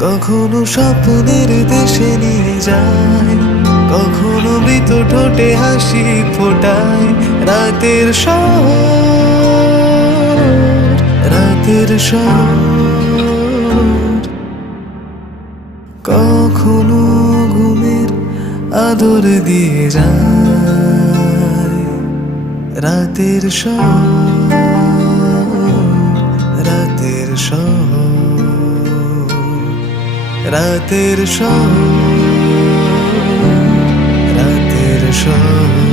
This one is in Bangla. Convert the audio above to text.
কখনো স্বপ্নের দেশে নিয়ে যায়, কখনো মৃত ঠোঁটে হাসি ফোটায়। রাতের শহর, রাতের শহর। কখনো ঘুমের আদর দিয়ে যায়। রাতের শহর, রাতের শহর, রাতের শহর, রাতের শহর।